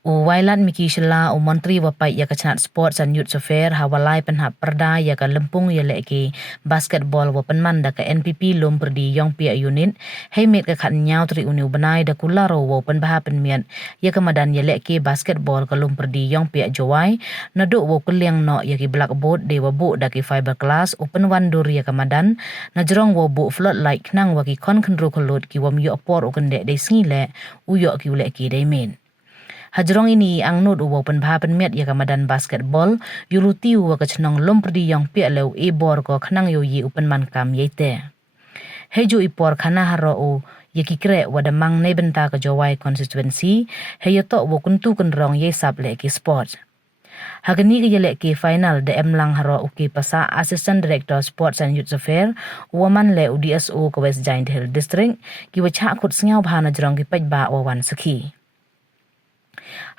O Wailan Mikishla o Montri Wapai Yakachanat Sports and Youth Affairs Hawalai Penhap Perda Yaka Lempung Yaleki Basketball Wapenman Daka NPP Lomperdi Yong Pia Unit Heimet ka khat nyau tri unu banai da kularo Wapen Bahapen Miat Yaka Madan Yaleki Basketball ka Lomperdi Yong Pia Jawai Naduk Wokeliang no Yaki Blackboard Dewa Bu Daki Fiberglass Open Wandur Yaka Madan Najrong Wabu Floodlight Nang Waki Kon Kendro Kolot Ki Wam Yo Por Okende De Sngile Uyok Ki Uleki De Main Hajrong ini ang nod uwa penbahapan met ya kamadan basketball yuruti uwa kachnong lomperdi yang pia lew ebor ko khanang yo yi upen man kam yeite. Hejo ipor khana haro u yakikre wada mang ne benta ka jawai constituency heyoto wo kuntu kenrong ye sap le ki sport. Hagani ke yele ki final de emlang haro uki pasa assistant director sports and youth affairs woman le UDSO ko West Giant Hill district ki wacha khut sngau bhana jrong ki pajba owan sakhi.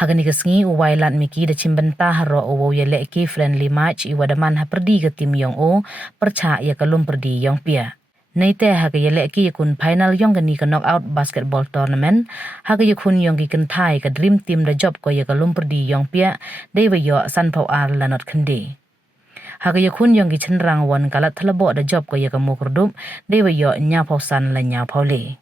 Hagani kasngi uwailan miki da chimbanta haro owo yele ki friendly match iwadaman haperdi ka tim yong o percha ya kalum perdi yong pia. Naite haga yele ki yakun final yong gani ka knockout basketball tournament haga yakun yong ki kenthai ka dream team da job ko ya kalum perdi yong pia dei yo san phau ar lanot khande. Haga yakun yong ki chenrang wan kalat thalabo da job ko ya ka mokurdum dei yo nya phau san la nya phau le.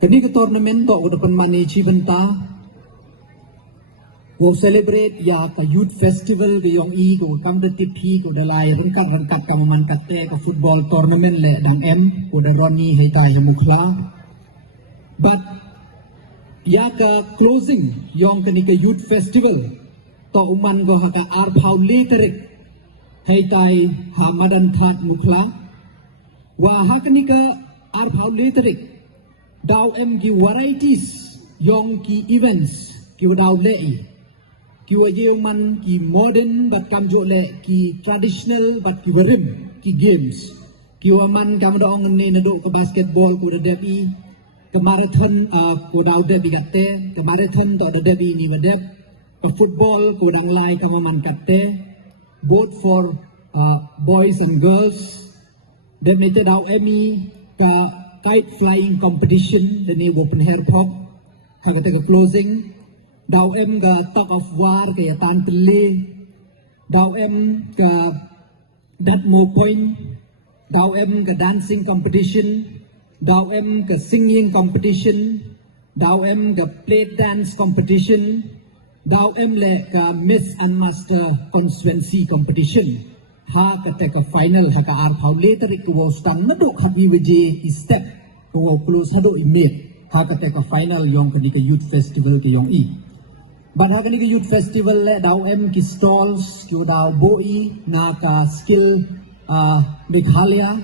Kini ke tournament to udapan mani chibenta wo celebrate ya ka youth festival ke yong I ko kam de tipi ko de lai rangkat kamaman katte ka football tournament le dang em ko de roni hetai hamukla but ya ka closing yong kini ke youth festival to uman go ha ka ar phau leterik hetai hamadan that mukla wa ha kini ka ar phau leterik daw em gi varieties yong ki events ki wadau le ki wajeu man ki modern bat kam jo le ki traditional bat ki warim ki games ki waman kam dong ne na do ke basketball ko da debi ke marathon ko dau debi gatte ke marathon to da debi ni wadep ke football ko dang lai ka man katte both for boys and girls then mete dau emi ka kite flying competition then ni open hair pop ka kata ke closing dau em ka talk of war ke tan tele dau em ka dat mo point dau em ka dancing competition dau em ka singing competition dau em ka play dance competition dau em le ka miss and master constituency competition ha kata ke final ha ka ar phau later ko stand na do khabi weje step ko close ha do image ha kata ke final yong ka ni ka youth festival ke yong i but ha ka ni ka youth festival le dau em ki stalls ki dau boi na ka skill Meghalaya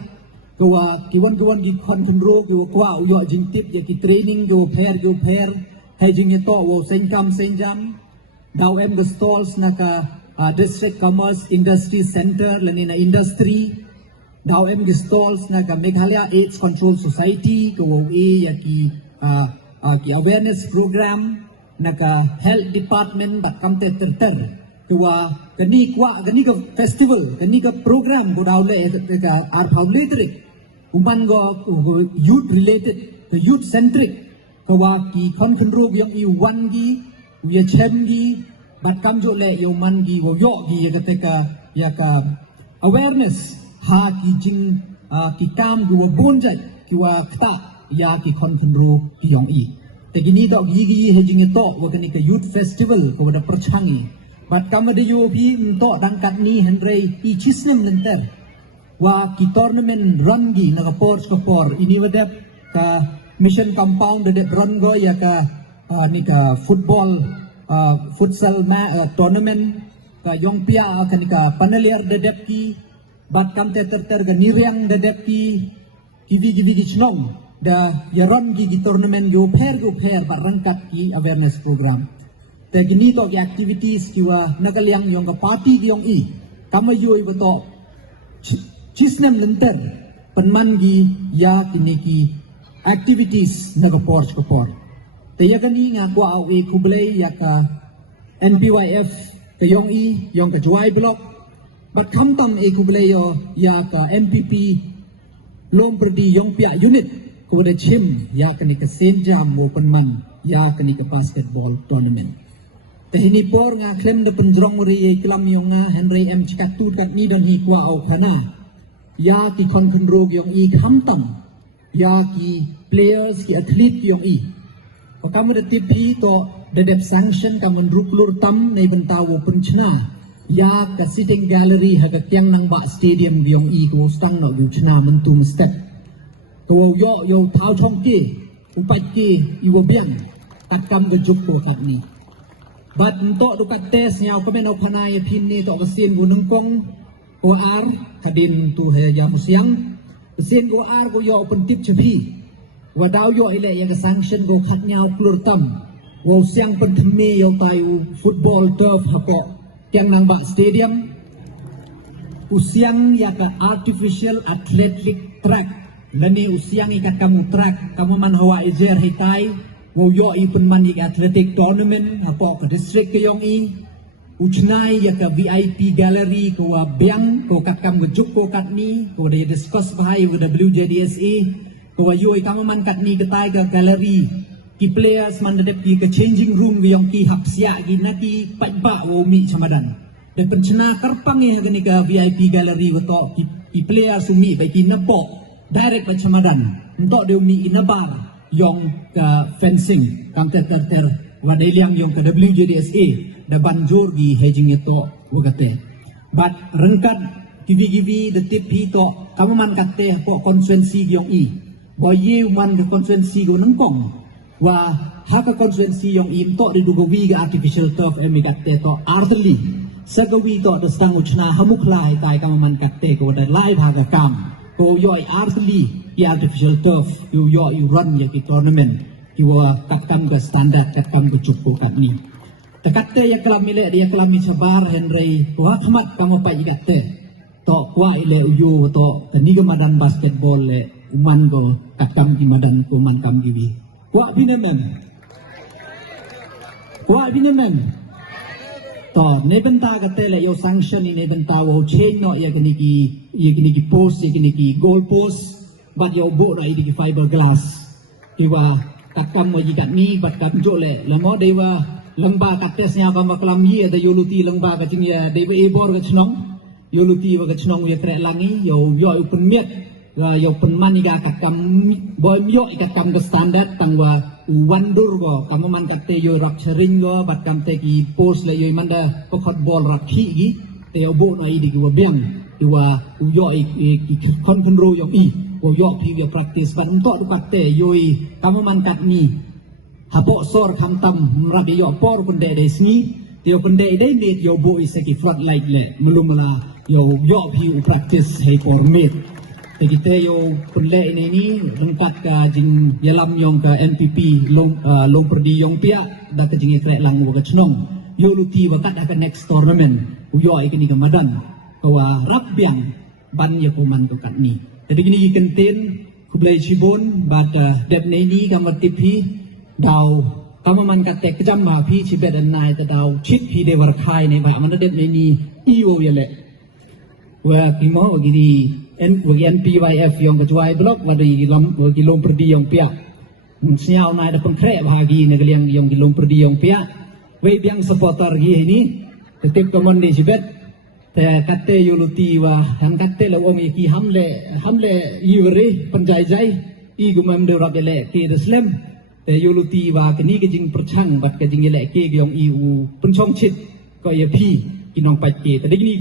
ki wan ki control ki kwa yo jing tip ya ki training yo pair hai jing to wo senkam senjam dau em the stalls na ka district commerce industry center lani na industry dau em ki stalls na ka Meghalaya AIDS control society ko e ya ki awareness program na ka health department bat kam te ter tua kani ka festival kani ka program ko dau le ka ar phau le uman go youth related the youth centric kawa ki control yang i wan gi ya chem gi bat kam jo le yo man gi wo yo gi ya ka awareness ha ki jing ki kam gi wo bonjai ki wa kta ya ki control ki yang i te gini dok gi he jing to wa kani ka youth festival ko da perchangi bat kam de yo bi to dangkat ni henrei I chisnem nenter wa ki tournament run gi na por ini wadap ka mission compound de run go ya ka ni ka football futsal tournament ka yong pia ka ni ka panelier de dep ki bat kam te ter ga niriang de dep ki gi chnong da ya run gi tournament yo pair barangkat ki awareness program te gini to ki activities ki wa nagaliang yong ka party gi yong I kamayoy beto chisnem lenter penman gi ya kini ki activities naga por te ya gani nga kwa au e kublay ya ka NPYF ke yong I yong ka Juai block bat khamtam e kublay yo ya ka MPP lom perdi yong pia unit ko de chim ya kani ka senjam mo penman ya kani ka basketball tournament te hini por nga klem de pendrong ri e klam yong nga Henry M chikatu kat ni don hi kwa au khana ya ki control yong I khamtam ya ki players ki athlete yong I pakam de tipi to de dep sanction kam ruklur tam nei bentawo penchna ya ka sitting gallery ha ka kyang nang ba stadium yong I ko stang no du chna mentum step to yo thau chong ki upat ki iwo bian kat kam de juk ko kat ni bat to du kat tes nyau ka men au phana ya phin ni to ka sin bu nung kong ko ar kadin tu he ya musiang sin ko ar ko yo open tip chepi wa dau yo ile ya ka sanction ko khat nyau klur tam wo siang pen thme yo tai football turf ha ko kyang nang ba stadium usiang ya ka artificial athletic track lani usiang ikat kamu track kamu man hawa ejer hai tai wo yo I pen man ik athletic tournament apa ka district ke yong I uchnai ya ka VIP gallery ko wa biang ko kat kam juk ko kat ni ko de discuss bahai with WJDSA ko wa yo I man kat ni ka tai ka gallery ki players man de ki ka changing room wi yong ki hap sia gi na ki pat ba wo mi chamadan de penchna karpang ya ga ni ka VIP gallery wa to ki players mi ba ki na po direct ba chamadan nto de mi inabar yong ka fencing kam ter wa de liang yong ka WJDSA da banjur gi hedging itu wagate but rengkat kivi the tip hito kamu man katte po konstituensi yong I boy ye man the konstituensi go nangkong wa haka konstituensi yong I to de dugawi ga artificial turf emigatte to artli sagawi to the stang uchna hamuklai tai kamu man katte ko da live haga kam ko yo artli I artificial turf yo run ya ki tournament kiwa katkam ke standar katkam ke cukup kat ni tekate ya kelam ile dia kelam sabar Henry wa khmat kamu pai igatte to kwa ile uyu to tani ke madan basketball le uman go katkam di madan ko man kam giwi kwa binemem to ne benta kate le yo sanction ne benta wo change no ya kini ki post ya kini ki goal post bat yo bo rai di fiberglass kiwa katkam mo jikat ni bat kam jo le lamo dewa lengba kates nya kam kelam ye da yoluti lengba ka jing ya dewa ebor ka chnong yoluti wa ka chnong ya krek langi yo pun miet yo pun maniga katkam boy yo katkam ke standard tangwa wandur go kamu man kate yo rakcharing go bat kam te ki post le yo manda pokot ball rakhi gi te yo bo no idi go biang kiwa yo ki kon ro yo i yo phi we practice ban to du kate yo kamu man kat ni hapo sor kham tam rab yo por kun de sni yo kun de met yo bo is ki flood like le mulumala yo phi practiceให้ por met kita yo punle ini rengkat ka jing yalam yong ka NPP long perdi yong pia da ka jing krek lang wa ka chnong yo luti wa kat ka next tournament yo ikini ka madan kawa rap biang ban ya kuman to kat ni jadi gini kenten kublai chibon bat dep ni ka matipi daw kamaman ka tek jam ma phi chibet an nai ta daw chit phi de war khai ne ba man dep ni io yele wa kimo gini NPYF yang kecuali blok pada gilong perdi yang pihak sinyal naik ada pengkrek bahagi negeri yang gilong perdi yang pihak wei biang supporter gini ini tetap kemen di sibet te kate yuluti wa han kate la wong ki hamle yuri penjai-jai i gumam de rabele ki islam te yuluti wa kini ke jing perchang bat ke jing le ki yang iu penchong chit ko ye phi kinong pat ki tadi gini